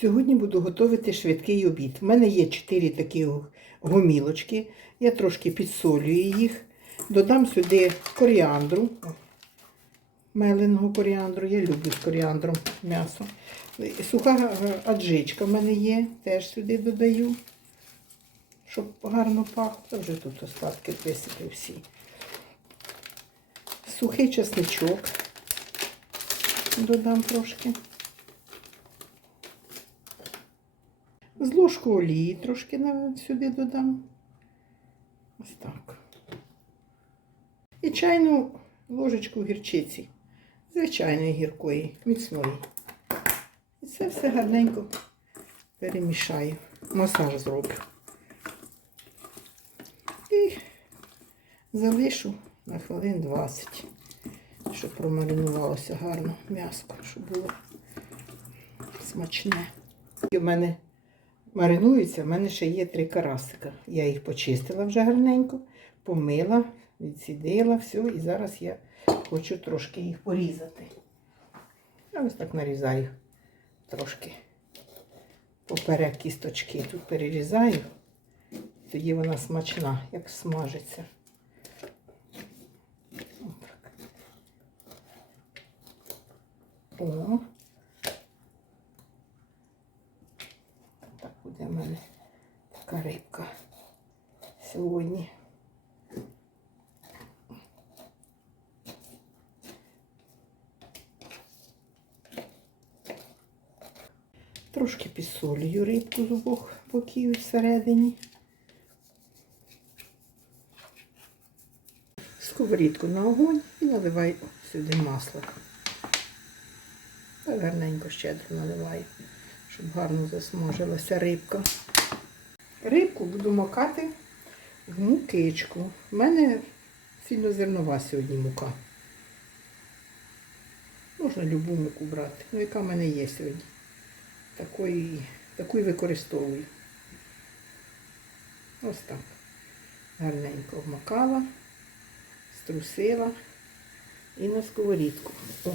Сьогодні буду готувати швидкий обід. У мене є 4 такі гомілочки. Я трошки підсолюю їх. Додам сюди коріандру. Меленого коріандру. Я люблю з коріандром м'ясо. Суха е, аджичка в мене є, теж сюди додаю, щоб гарно пахло. Вже тут остатки висипи всі. Сухий чесничок додам трошки. З ложку олії трошки сюди додам. Ось так. І чайну ложечку гірчиці. Звичайної гіркої, міцної. І це все гарненько перемішаю. Масаж зроблю. І залишу на хвилин 20, щоб промаринувалося гарно м'яско, щоб було смачне. І в мене маринується, в мене ще є три карасика. Я їх почистила вже гарненько, помила, відсідила все, і зараз я хочу трошки їх порізати. Я ось так нарізаю трошки поперек кісточки. Тут перерізаю, тоді вона смачна, як смажиться. Отак. О. Так буде в мене така рибка сьогодні. Трошки підсолюю рибку з обох боків всередині. Сковорідку на огонь і наливаю сюди масло. Так гарненько щедро наливаю, щоб гарно засмажилася рибка. Рибку буду макати в мукичку. У мене цільнозернова сьогодні мука. Можна любу муку брати. Ну, яка в мене є сьогодні. Такої, таку і використовую. Ось так. Гарненько вмакала, струсила і на сковорідку. О.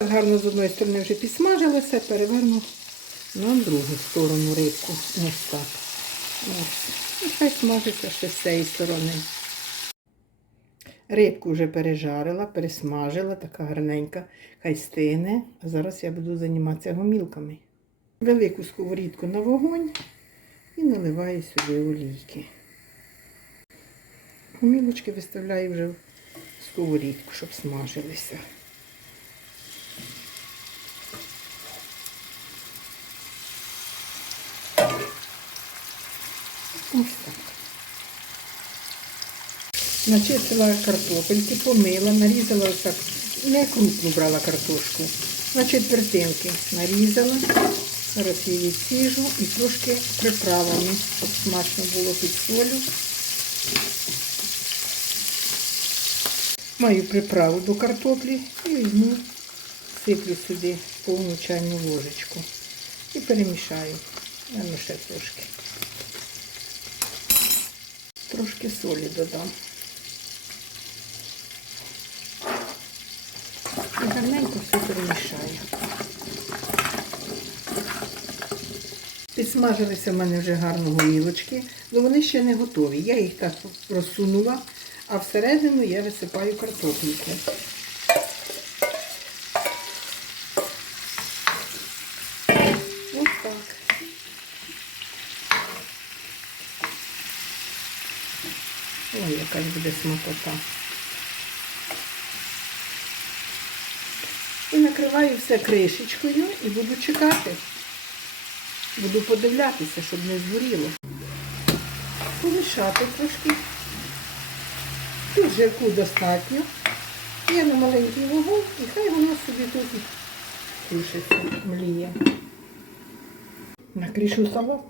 Гарно з одної сторони вже підсмажилося, переверну на другу сторону рибку. Ось так. Ось. Хай смажиться ще з цієї сторони. Рибку вже пережарила, пересмажила, така гарненька, хай стине. А зараз я буду займатися гомілками. Велику сковорідку на вогонь і наливаю сюди олійки. Гомілочки виставляю вже в сковорідку, щоб смажилися. Начистила картопельки, помила, нарізала так, не крупну брала картошку. На четвертинки нарізала. Зараз її відсіжу і трошки приправами, щоб смачно було під солю. Маю приправу до картоплі і візьму, сиплю сюди повну чайну ложечку і перемішаю. Ну ще трошки. Трошки солі додам. І гарненько все перемішаю. Підсмажилися в мене вже гарно горілочки, але вони ще не готові. Я їх так розсунула, а всередину я висипаю картопельки. Ось так. Ой, яка буде смакота. І накриваю все кришечкою і буду чекати. Буду подивлятися, щоб не згоріло. Помішати трошки. Тут жирку достатньо. Я на маленький вогонь і хай воно собі тут тушиться, мліє. Накришу салат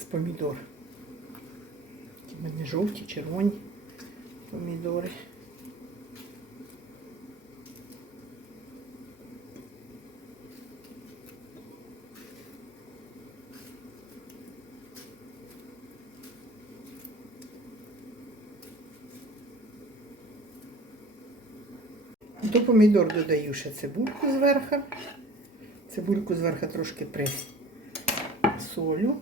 з помідор. У мене жовті, червоні помідори. До помідор додаю ще цибульку зверху. Цибульку зверху трошки присолю.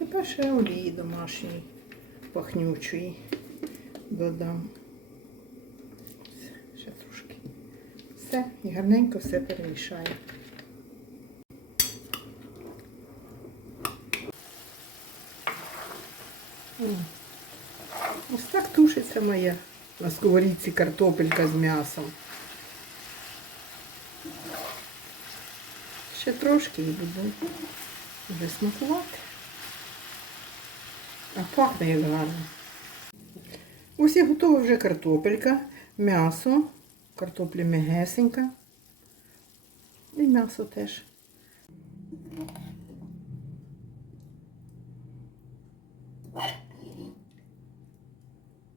Тепер ще олії домашньої, пахнючої додам. Ще трошки. Все, і гарненько все перемішаю. Ось так тушиться моя на сковорідці картопелька з м'ясом. Ще трошки і буду вже смакувати. А пахне як гарно. Ось і готова вже картопелька, м'ясо, картопля м'ягесенька. І м'ясо теж.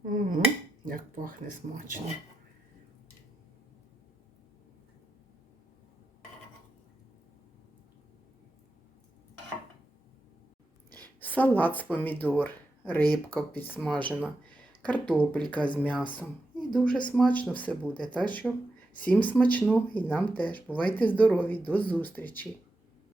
Угу, як пахне смачно. Салат з помідор, рибка підсмажена, картопелька з м'ясом. І дуже смачно все буде. Так що всім смачно і нам теж. Бувайте здорові, до зустрічі!